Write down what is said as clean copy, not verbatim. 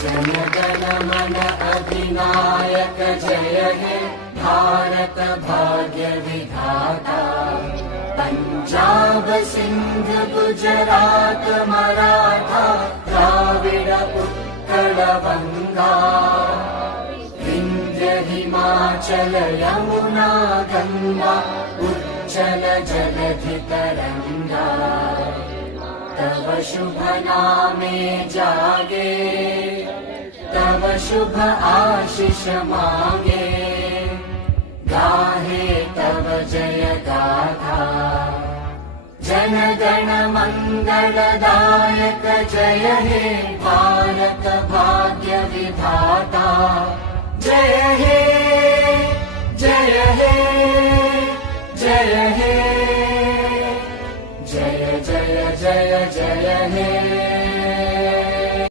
जनगण मन अधिनायक जय हे भारत भाग्य विधाता। पंजाब सिंध गुजरात मराठा द्राविड उत्कल बंगा। विंध्य हिमाचल यमुना गंगा उच्चल जलधि तरंगा। तव शुभ नामे जागे तव शुभ आशीष मांगे। गाहे तव जय गाथा जन गण मंगलदायक जय हे